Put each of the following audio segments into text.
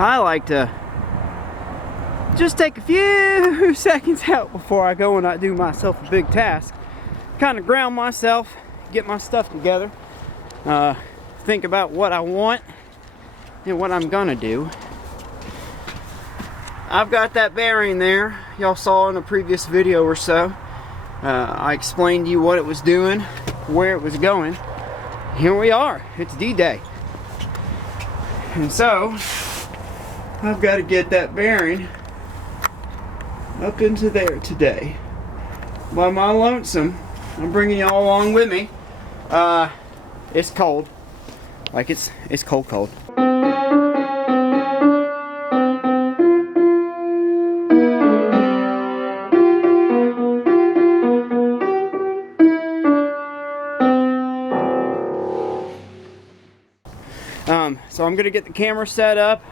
I like to just take a few seconds out before I go and I do myself a big task. Kind of ground myself, get my stuff together, think about what I want and what I'm gonna do. I've got that bearing there, y'all saw in a previous video or so. I explained to you what it was doing, where it was going. Here we are, it's D-Day. And so, I've got to get that bearing up into there today. By my lonesome, I'm bringing y'all along with me. It's cold. Like it's cold. So I'm gonna get the camera set up.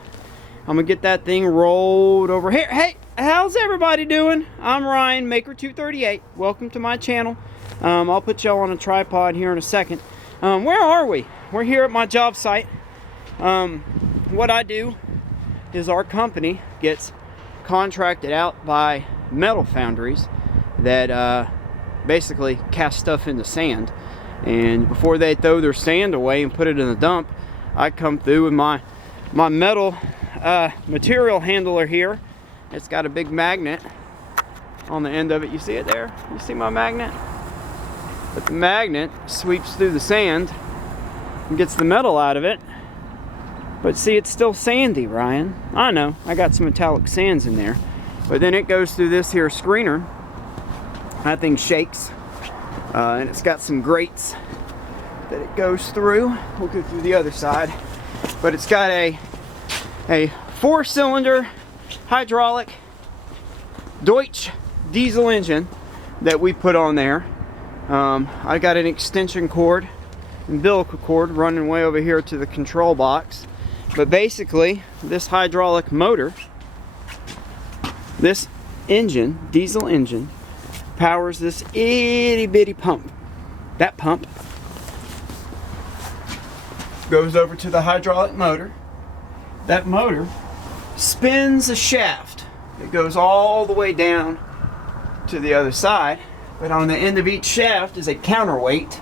I'm gonna get that thing rolled over here. Hey, how's everybody doing? I'm Ryan, Maker238. Welcome to my channel. I'll put y'all on a tripod here in a second. Where are we? We're here at my job site. What I do is our company gets contracted out by metal foundries that basically cast stuff into sand. And before they throw their sand away and put it in the dump, I come through with my metal material handler here. It's got a big magnet on the end of it. You see it there? You see my magnet? But the magnet sweeps through the sand and gets the metal out of it. But see, it's still sandy, Ryan. I know, I got some metallic sands in there. But then it goes through this here screener. That thing shakes. And it's got some grates that it goes through. We'll go through the other side. But it's got a 4-cylinder hydraulic Deutsch diesel engine that we put on there. I got an extension cord, umbilical cord running way over here to the control box. But basically, this hydraulic motor, this engine, diesel engine, powers this itty bitty pump. That pump goes over to the hydraulic motor. That motor spins a shaft that goes all the way down to the other side. But on the end of each shaft is a counterweight.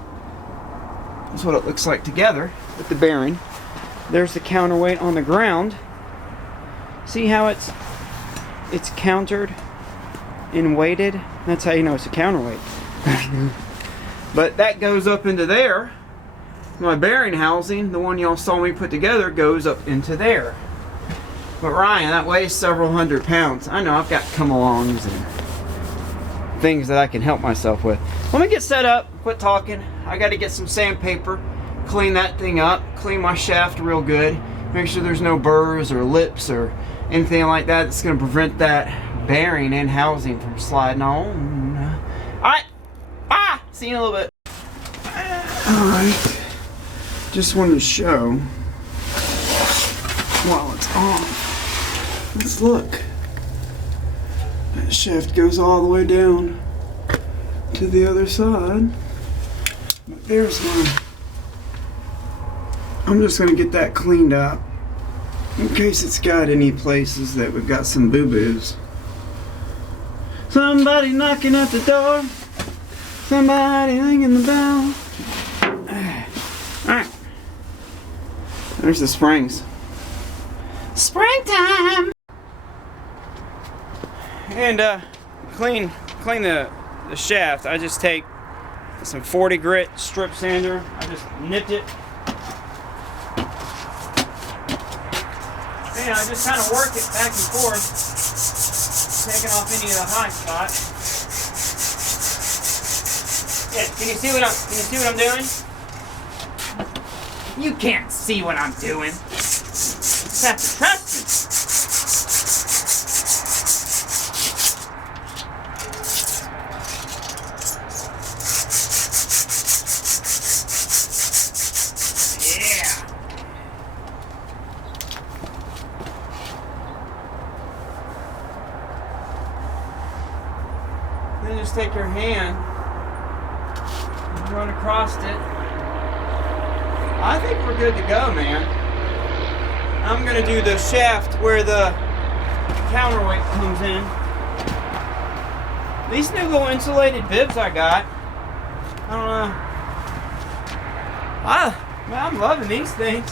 That's what it looks like together with the bearing. There's the counterweight on the ground. See how it's countered and weighted? That's how you know it's a counterweight. But that goes up into there. My bearing housing, the one y'all saw me put together, goes up into there. But Ryan, that weighs several hundred pounds. I know I've got come-alongs and things that I can help myself with. Let me get set up, quit talking. I got to get some sandpaper, clean that thing up, clean my shaft real good, make sure there's no burrs or lips or anything like that that's going to prevent that bearing and housing from sliding on. Alright, see you in a little bit. Alright. Just wanted to show while it's on. Let's look. That shaft goes all the way down to the other side. But there's one. I'm just going to get that cleaned up in case it's got any places that we've got some boo-boos. Somebody knocking at the door. Somebody ringing the bell. Alright. There's the springs. Springtime! And clean the shaft. I just take some 40 grit strip sander. I just nipped it. And I just kind of work it back and forth, taking off any of the high spot. Yeah, can you see what I'm doing? You can't see what I'm doing. You just have to trust me. Yeah. Then just take your hand and run across it. I think we're good to go, man. I'm gonna do the shaft where the counterweight comes in. These new little insulated bibs I got, I don't know. Man, I'm loving these things.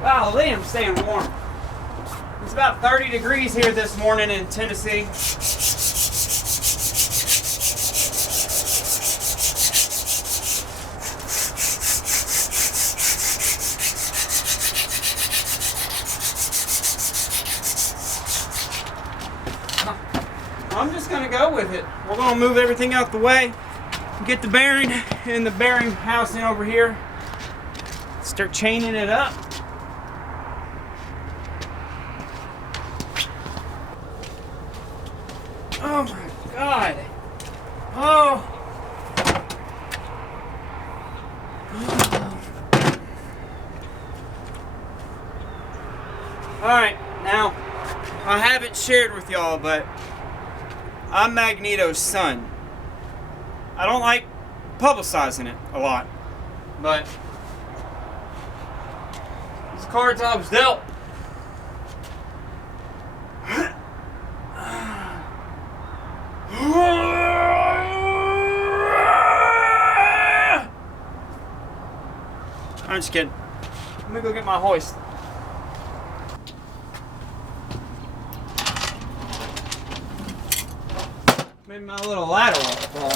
Wow, I'm staying warm. It's about 30 degrees here this morning in Tennessee. I'm just gonna go with it. We're gonna move everything out the way, get the bearing and the bearing housing over here, start chaining it up. Oh my God. Oh. All right, now I haven't shared with y'all, but I'm Magneto's son. I don't like publicizing it a lot, but these cards I was dealt. I'm just kidding. Let me go get my hoist. Maybe my little ladder will fall.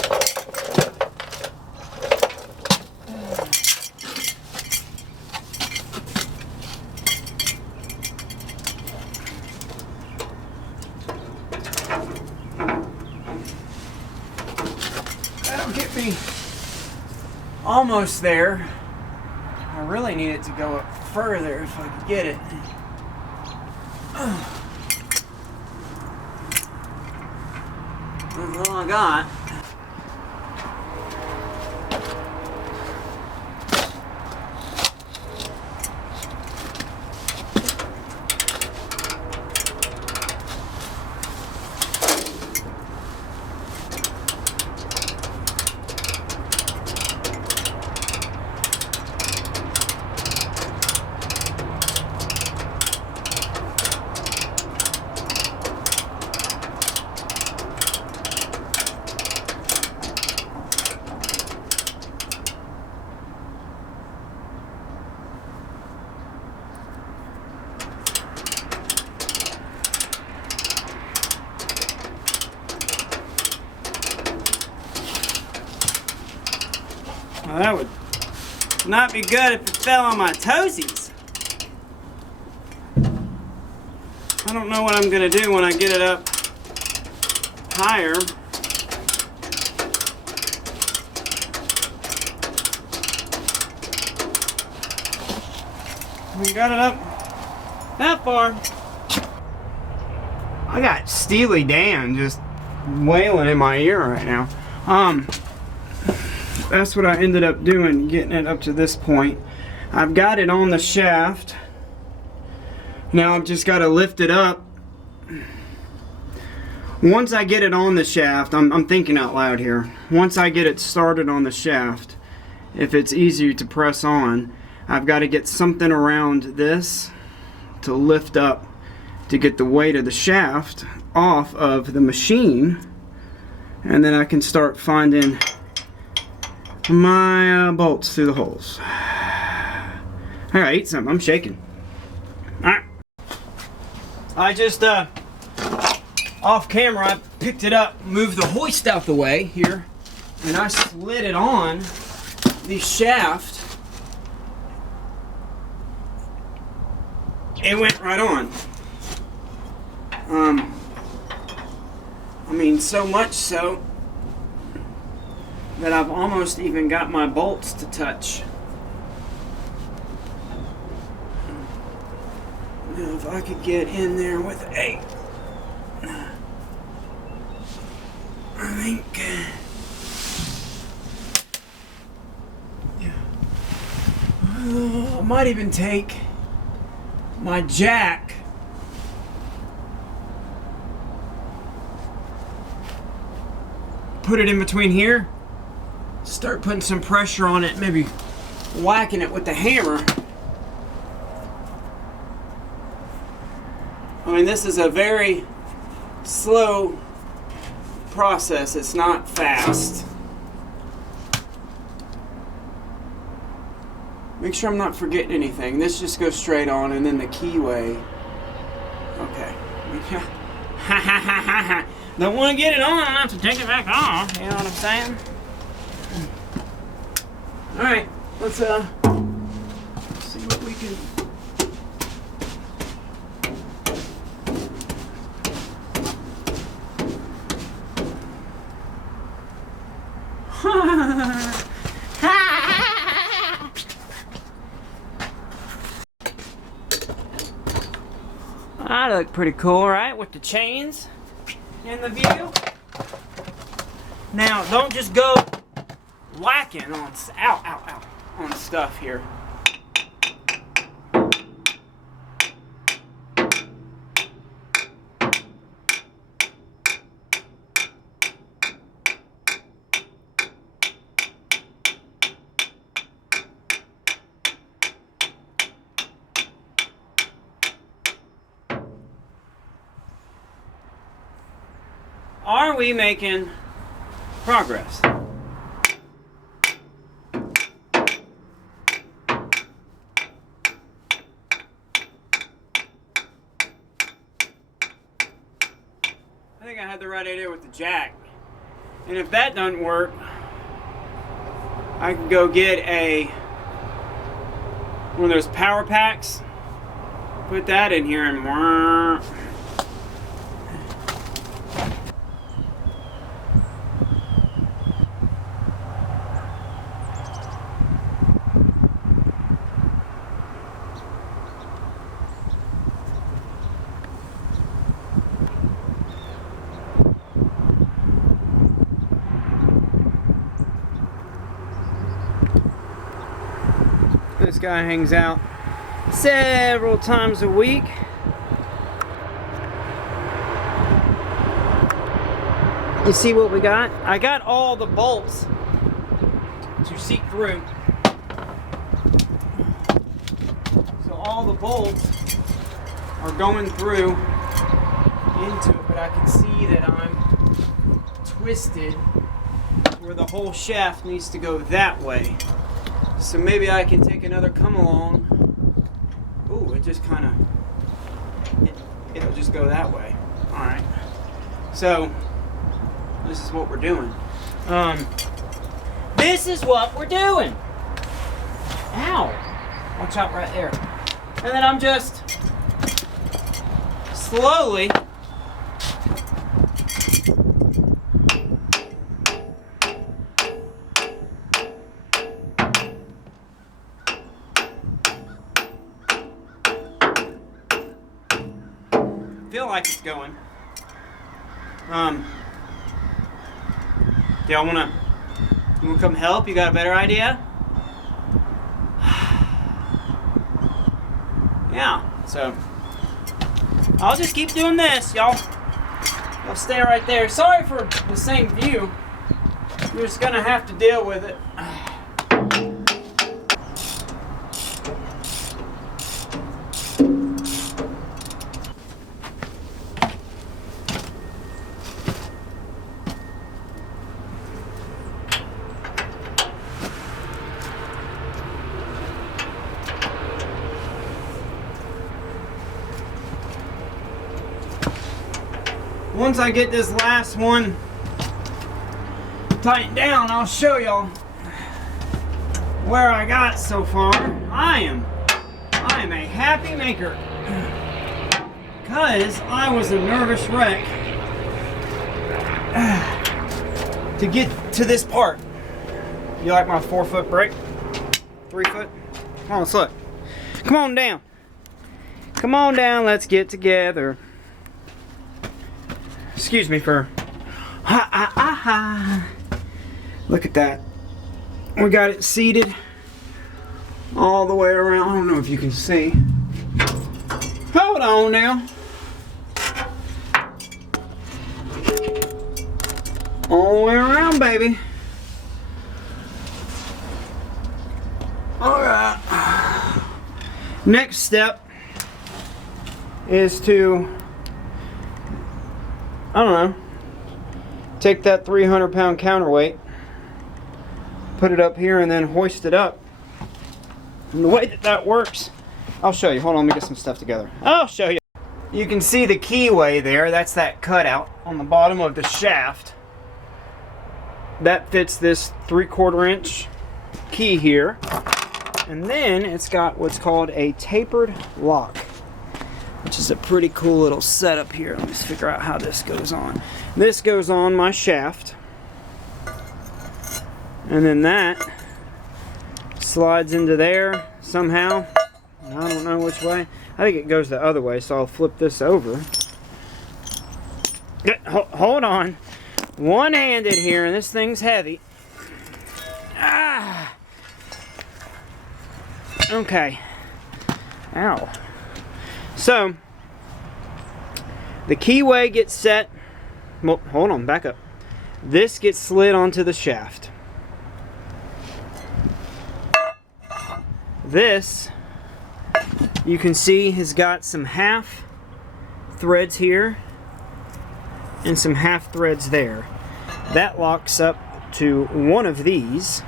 That'll get me almost there. I really need it to go up further if I could get it. That's all I got. Well, that would not be good if it fell on my toesies. I don't know what I'm gonna do when I get it up higher. We got it up that far. I got Steely Dan just wailing in my ear right now. That's what I ended up doing, getting it up to this point. I've got it on the shaft. Now I've just got to lift it up. Once I get it on the shaft, I'm thinking out loud here. Once I get it started on the shaft, if it's easier to press on, I've got to get something around this to lift up to get the weight of the shaft off of the machine, and then I can start finding my bolts through the holes. I gotta eat something. I'm shaking. Alright. I just, off camera, I picked it up, moved the hoist out the way here, and I slid it on the shaft. It went right on. I mean, so much so that I've almost even got my bolts to touch. Now if I could get in there with a, I think, yeah. I might even take my jack put it in between here, start putting some pressure on it, maybe whacking it with the hammer. I mean, this is a very slow process. It's not fast. Make sure I'm not forgetting anything. This just goes straight on, and then the keyway. Okay. Ha ha ha ha ha. Don't want to get it on, I have to take it back off. You know what I'm saying? Alright, let's see what we can. That look pretty cool, right? With the chains in the view. Now, don't just go whacking on on stuff here. Are we making progress? I think I had the right idea with the jack. And if that doesn't work, I can go get one of those power packs, put that in here and this guy hangs out several times a week. You see what we got? I got all the bolts to seat through. So all the bolts are going through into it, but I can see that I'm twisted where the whole shaft needs to go that way. So maybe I can take another come along. Ooh, it just kind of, it'll just go that way. All right. So this is what we're doing. This is what we're doing. Ow. Watch out right there. And then I'm just slowly feel like it's going. Do y'all wanna come help? You got a better idea? Yeah, so I'll just keep doing this, y'all. Y'all stay right there. Sorry for the same view. You're just gonna have to deal with it. Once I get this last one tightened down, I'll show y'all where I got so far. I am a happy maker because I was a nervous wreck to get to this part. You like my 4-foot brake? 3 foot? Come on, let's look. Come on down. Come on down, let's get together. Excuse me for Look at that. We got it seated all the way around. I don't know if you can see. Hold on now. All the way around, baby. Alright. Next step is to, I don't know, take that 300-pound counterweight, put it up here, and then hoist it up. And the way that that works, I'll show you. Hold on, let me get some stuff together. I'll show you. You can see the keyway there. That's that cutout on the bottom of the shaft. That fits this 3/4 inch key here. And then it's got what's called a tapered lock, which is a pretty cool little setup here. Let me just figure out how this goes on. This goes on my shaft. And then that slides into there somehow. I don't know which way. I think it goes the other way, so I'll flip this over. Hold on. One-handed here, and this thing's heavy. Ah! Okay. Ow. So, the keyway gets set. Well, hold on, back up. This gets slid onto the shaft. This, you can see, has got some half threads here and some half threads there. That locks up to one of these.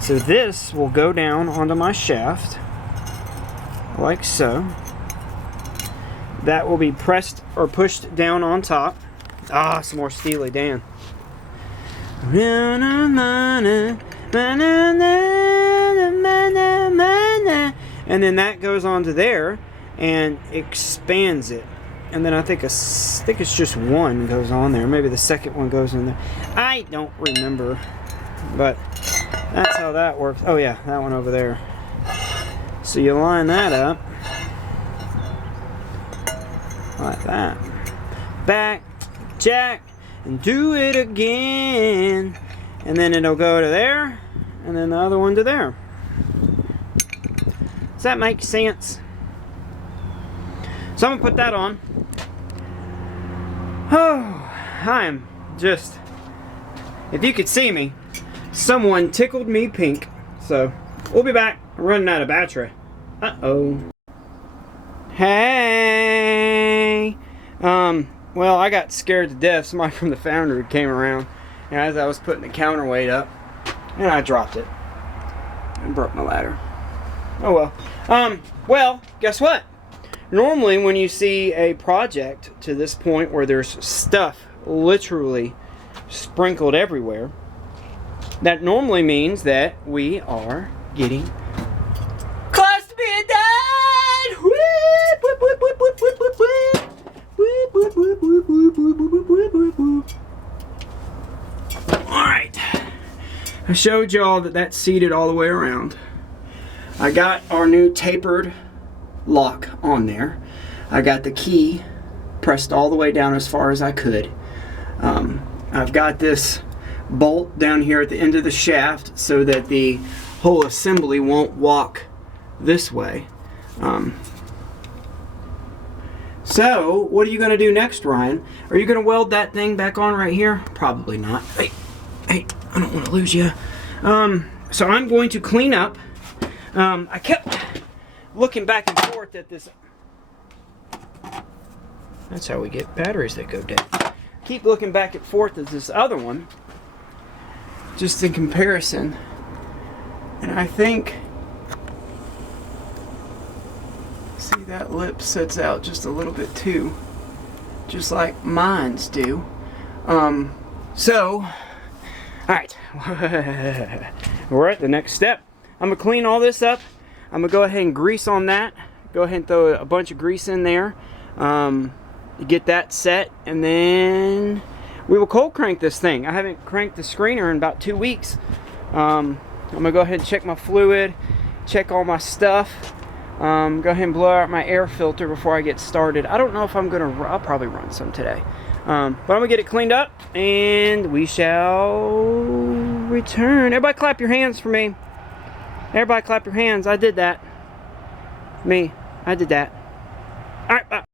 So this will go down onto my shaft, like so. That will be pressed or pushed down on top. Ah, some more Steely Dan. And then that goes onto there and expands it. And then I think it's just one goes on there. Maybe the second one goes in there. I don't remember, but that's how that works. Oh yeah, that one over there. So you line that up like that. Back, jack, and do it again. And then it'll go to there, and then the other one to there. Does that make sense? So I'm gonna put that on. Oh, I am just, if you could see me, someone tickled me pink. So we'll be back. I'm running out of battery. Uh-oh. Hey. Well, I got scared to death. Somebody from the foundry came around, and as I was putting the counterweight up, and I dropped it and broke my ladder. Oh well. Well, guess what? Normally when you see a project to this point where there's stuff literally sprinkled everywhere, that normally means that we are getting close to being done. Whoop, whoop, whoop, whoop, whoop, whoop, whoop, whoop. Whoop, whoop, whoop, whoop, whoop, whoop, whoop, whoop, whoop, whoop. Alright, I showed y'all that that's seated all the way around. I got our new tapered lock on there. I got the key pressed all the way down as far as I could. I've got this bolt down here at the end of the shaft so that the whole assembly won't walk this way. So, what are you going to do next, Ryan? Are you going to weld that thing back on right here? Probably not. Hey, I don't want to lose you. So I'm going to clean up. I kept looking back and forth at this. That's how we get batteries that go dead. Keep looking back and forth at this other one, just in comparison. And I think, see, that lip sets out just a little bit too, just like mine's do. So, alright, we're at the next step. I'm going to clean all this up. I'm going to go ahead and grease on that. Go ahead and throw a bunch of grease in there. Get that set, and then we will cold crank this thing. I haven't cranked the screener in about 2 weeks. I'm going to go ahead and check my fluid, check all my stuff. Go ahead and blow out my air filter before I get started. I don't know if I'm going to, I'll probably run some today. But I'm going to get it cleaned up, and we shall return. Everybody clap your hands for me. Everybody clap your hands. I did that. Me. I did that. Alright, bye.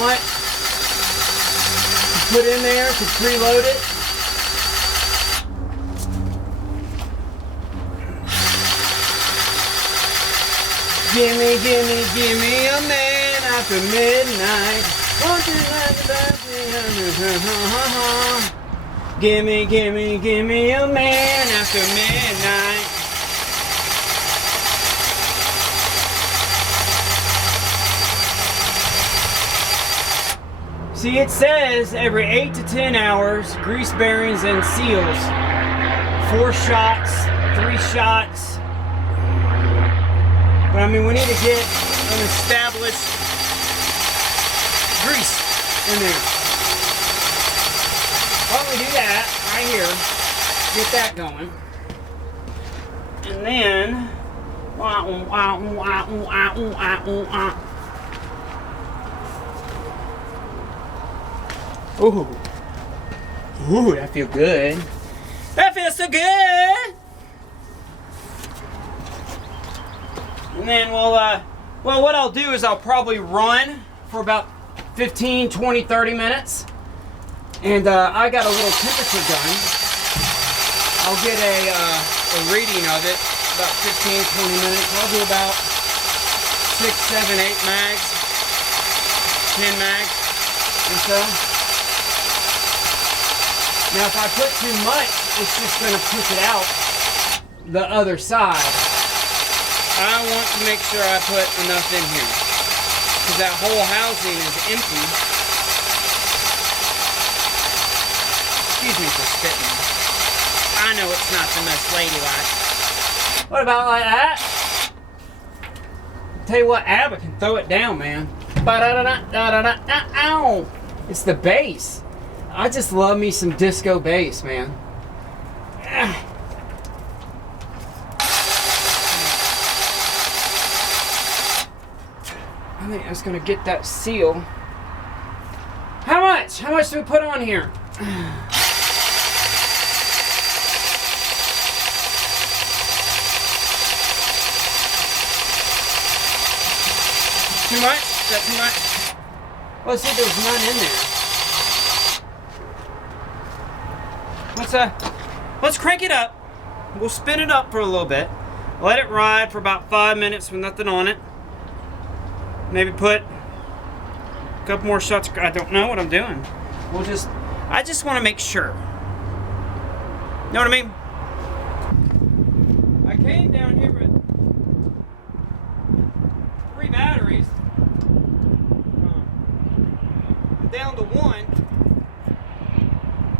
much to put in there to preload it. Gimme, gimme, gimme a man after midnight. Gimme, gimme, gimme a man after midnight. See, it says every 8 to 10 hours, grease bearings and seals. 4 shots, 3 shots. But I mean, we need to get an established grease in there. Why don't we do that right here? Get that going. And then, ooh, ooh, that feels good. That feels so good. And then well, what I'll do is I'll probably run for about 15, 20, 30 minutes. And I got a little temperature gun. I'll get a reading of it, about 15, 20 minutes. I'll do about 6, 7, 8 mags, 10 mags or so. Now if I put too much, it's just going to push it out the other side. I want to make sure I put enough in here, because that whole housing is empty. Excuse me for spitting. I know it's not the most ladylike. What about like that? Tell you what, ABBA can throw it down, man. Ba-da-da-da-da-da-da-ow. It's the bass. I just love me some disco bass, man. I think that's gonna get that seal. How much? How much do we put on here? Too much? Is that too much? Well, let's see if there's none in there. Let's crank it up. We'll spin it up for a little bit. Let it ride for about 5 minutes with nothing on it. Maybe put a couple more shots. I don't know what I'm doing. I just want to make sure. Know what I mean? I came down here with 3 batteries. I'm down to 1.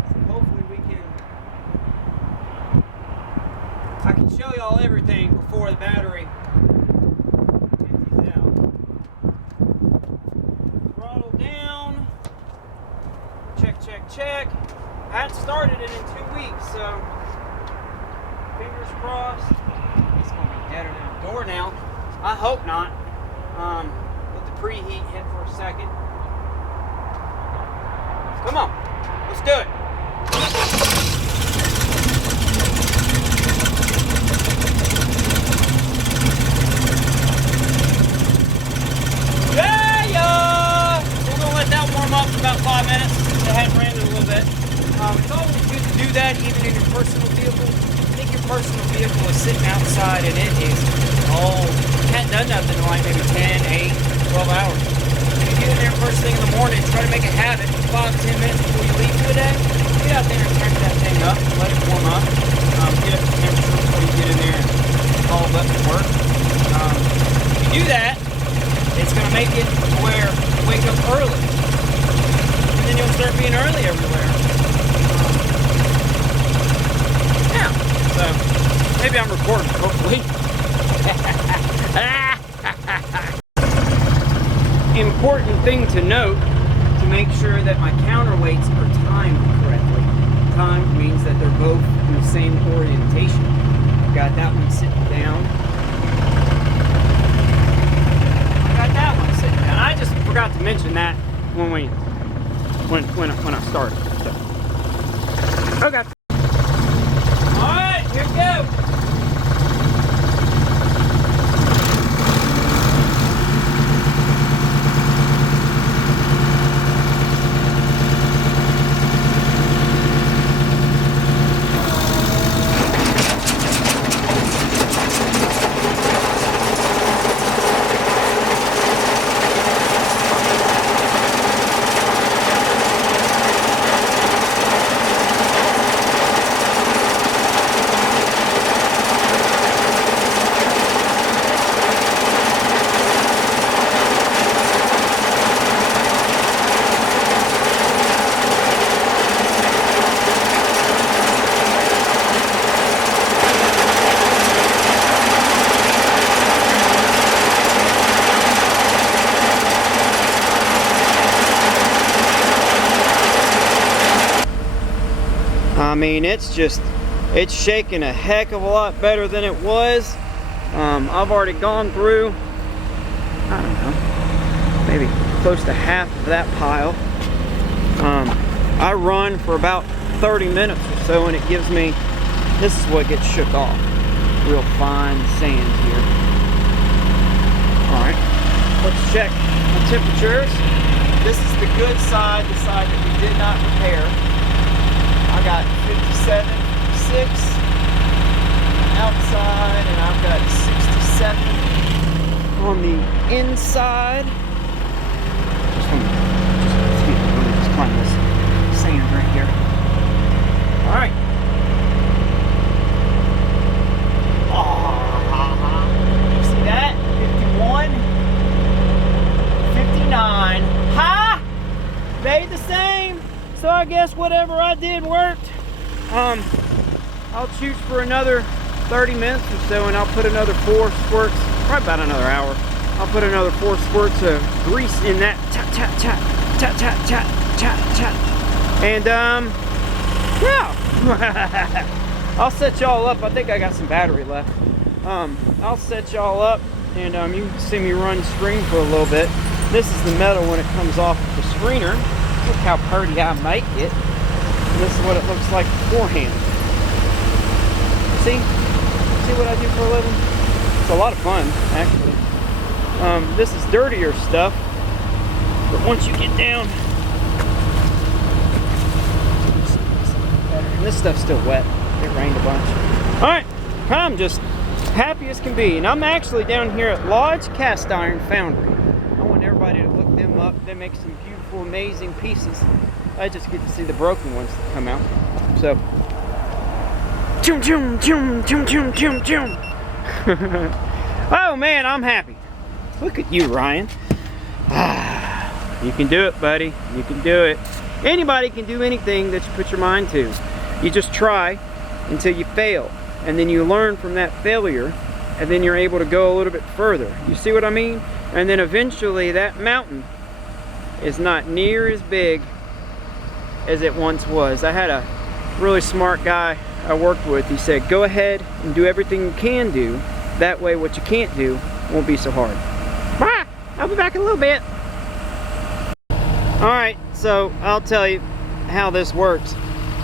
So hopefully I can show y'all everything before the battery empties out. Throttle down. Check, check, check. I hadn't started it in 2 weeks, so fingers crossed. It's gonna be deader than a door now. I hope not. Let the preheat hit for a second. Come on, let's do it. We're gonna let that warm up for about 5 minutes. It had ran it a little bit. It's always good to do that, even in your personal vehicle. I think your personal vehicle is sitting outside and it is old. Hadn't done nothing in like maybe 10, 8, 12 hours. If you get in there first thing in the morning, try to make a habit, 5 to 10 minutes before you leave for the day, get out there and crank that thing up, let it warm up, get up to temperature before you get in there and all of that to work. If you do that, it's going to make it where you wake up early. And then you'll start being early everywhere. Yeah, so maybe I'm recording, hopefully. Important thing to note, to make sure that my counterweights are timed correctly. Timed means that they're both in the same orientation. I've got that one sitting down. I just forgot to mention that when I started. So. Okay. All right, here we go. I mean, it's shaking a heck of a lot better than it was. I've already gone through, I don't know, maybe close to half of that pile. I run for about 30 minutes or so, and it gives me, this is what gets shook off. Real fine sand here. Alright, let's check the temperatures. This is the good side, the side that we did not repair. I got 57, 6 outside, and I've got 67 on the inside. Let me just climb this sand right here. Alright. You see that? 51, 59. Ha! They the same. So I guess whatever I did worked. I'll shoot for another 30 minutes or so, and I'll put another 4 squirts, probably about another hour. I'll put another 4 squirts of grease in that. Tap, tap, tap, tap, tap, tap, tap, tap. And yeah. I'll set y'all up. I think I got some battery left. I'll set y'all up, and you can see me run screen for a little bit. This is the metal when it comes off the screener. Look how pretty I make it. And this is what it looks like beforehand. See what I do for a living? It's a lot of fun, actually. This is dirtier stuff, but once you get down, and this stuff's still wet. It rained a bunch. All right, I'm just happy as can be, and I'm actually down here at Lodge Cast Iron Foundry. I want everybody to look them up. They make some beautiful, amazing pieces. I just get to see the broken ones that come out. So, chum chum chum chum chum chum chum. Oh man, I'm happy. Look at you, Ryan. You can do it, buddy. You can do it. Anybody can do anything that you put your mind to. You just try until you fail, and then you learn from that failure, and then you're able to go a little bit further. You see what I mean? And then eventually that mountain is not near as big as it once was. I had a really smart guy I worked with. He said, go ahead and do everything you can do. That way what you can't do won't be so hard. Bye! I'll be back in a little bit. Alright, so I'll tell you how this works.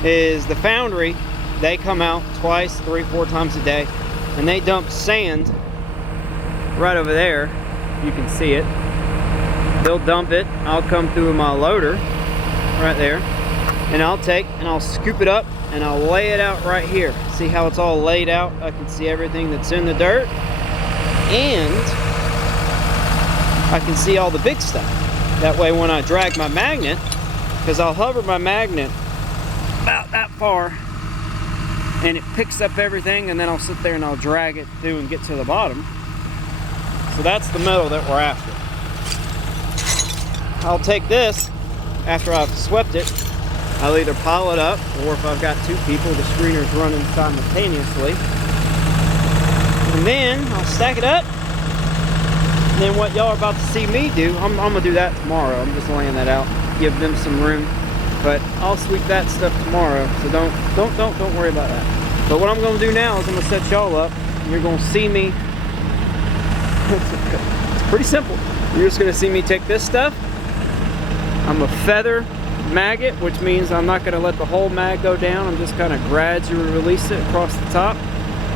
Is the foundry, they come out twice, 3, 4 times a day, and they dump sand right over there. You can see it. They'll dump it. I'll come through with my loader right there, and I'll take and I'll scoop it up and I'll lay it out right here. See how it's all laid out? I can see everything that's in the dirt, and I can see all the big stuff. That way when I drag my magnet, because I'll hover my magnet about that far, and it picks up everything, and then I'll sit there and I'll drag it through and get to the bottom. So that's the metal that we're after. I'll take this after I've swept it. I'll either pile it up, or if I've got 2 people, the screener's running simultaneously. And then I'll stack it up. And then what y'all are about to see me do, I'm gonna do that tomorrow. I'm just laying that out, give them some room. But I'll sweep that stuff tomorrow, so don't worry about that. But what I'm gonna do now is I'm gonna set y'all up. You're gonna see me. It's pretty simple. You're just gonna see me take this stuff. I'm a feather maggot, which means I'm not gonna let the whole mag go down. I'm just gonna gradually release it across the top,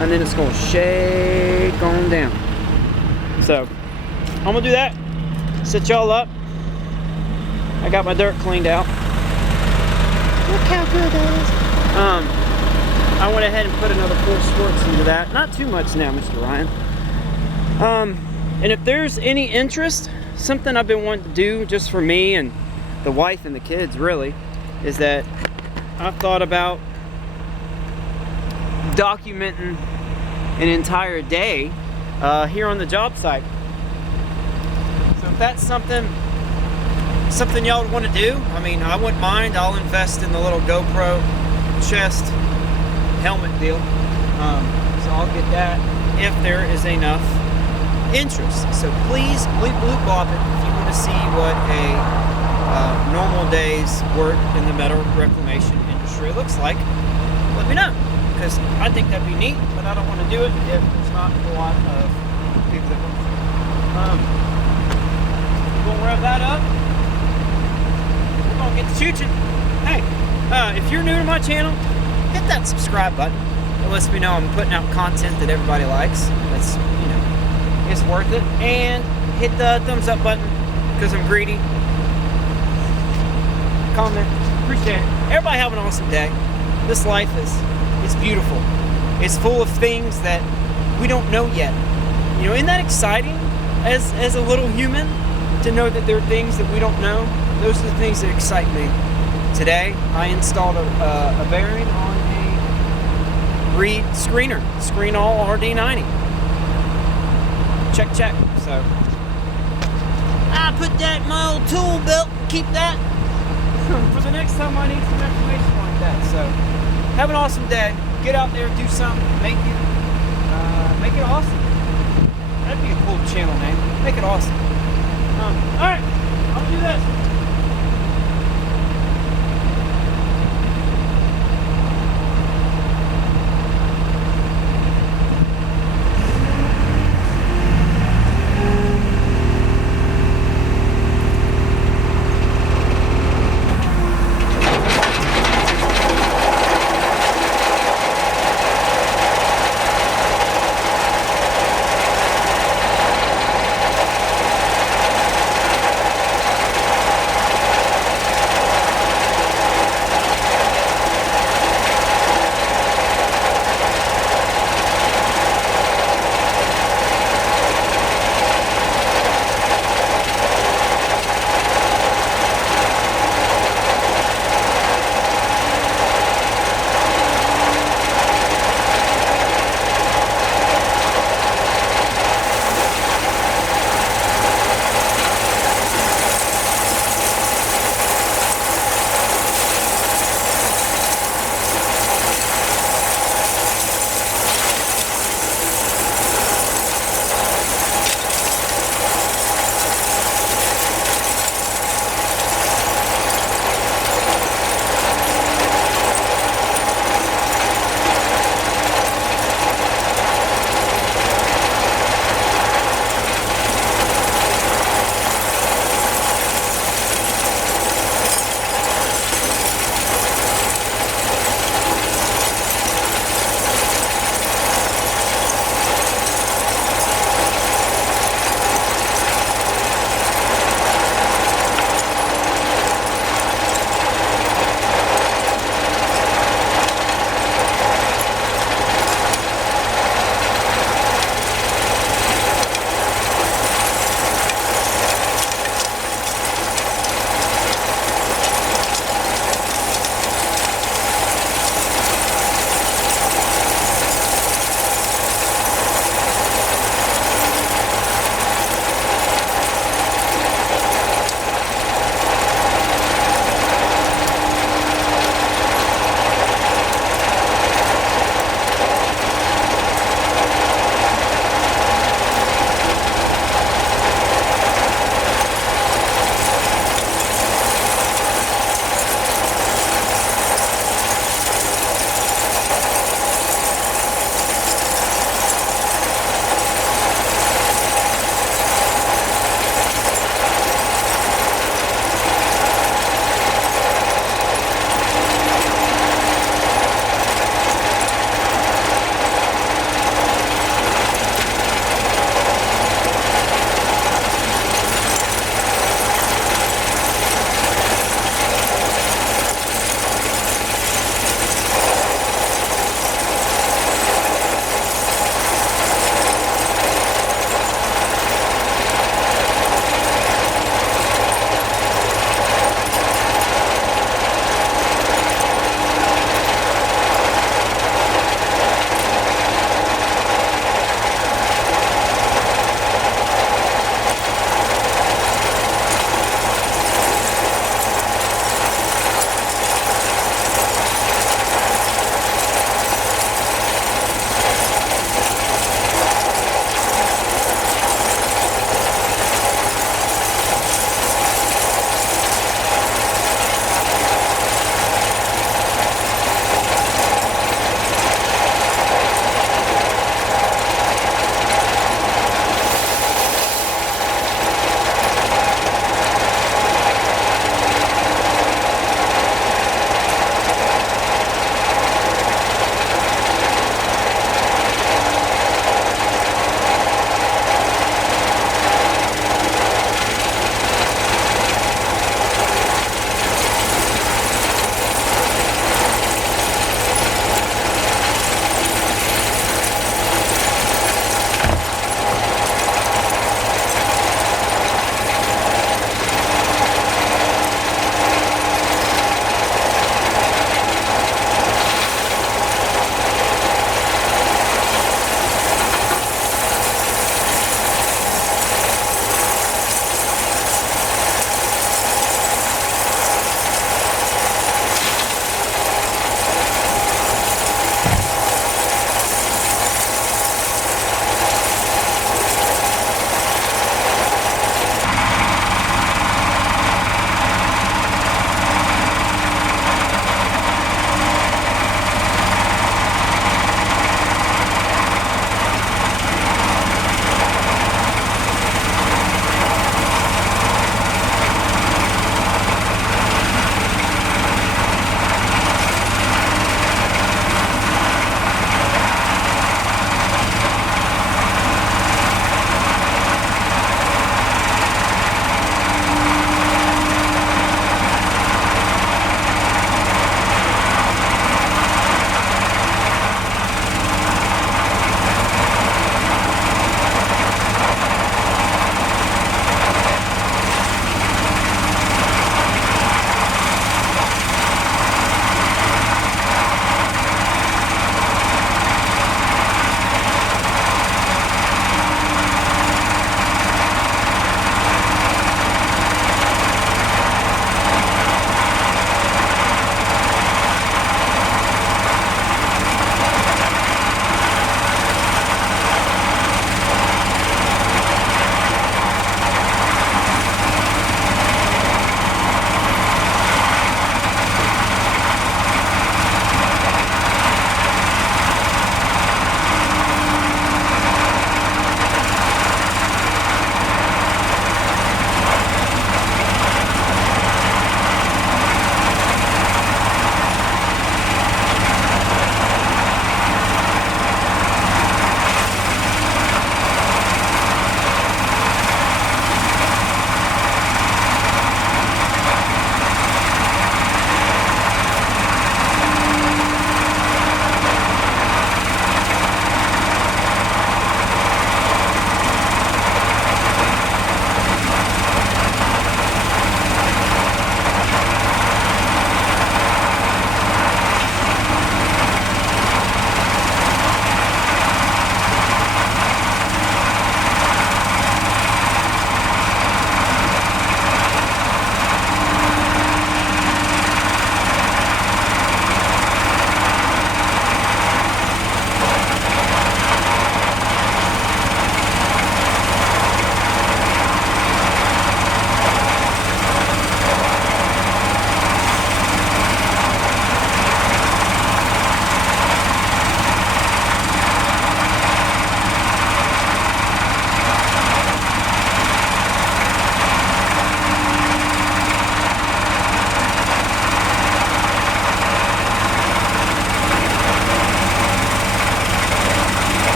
and then it's gonna shake on down. So I'm gonna do that. Set y'all up. I got my dirt cleaned out. Look how good that is. I went ahead and put another 4 squirts into that. Not too much now, Mr. Ryan. And if there's any interest, something I've been wanting to do just for me and the wife and the kids, really, is that I've thought about documenting an entire day here on the job site. So if that's something y'all want to do, I mean, I wouldn't mind. I'll invest in the little GoPro chest helmet deal. So I'll get that if there is enough interest. So please bleep bloop bop it if you want to see what a normal day's work in the metal reclamation industry it looks like, let me know. Because I think that'd be neat, but I don't want to do it if there's not a lot of people that want to. We'll wrap that up. We're going to get to chooching. Hey, if you're new to my channel, hit that subscribe button. It lets me know I'm putting out content that everybody likes. That's, you know, it's worth it. And hit the thumbs up button because I'm greedy. Comment. Appreciate it. Everybody have an awesome day. This life is beautiful. It's full of things that we don't know yet. You know, isn't that exciting as a little human to know that there are things that we don't know? Those are the things that excite me. Today, I installed a bearing on a Reed screener, Screenall RD90. Check. So I put that in my old tool belt and keep that for the next time I need some information like that. So have an awesome day. Get out there, do something, make it awesome. That'd be a cool channel name. Make it awesome. All right, I'll do this.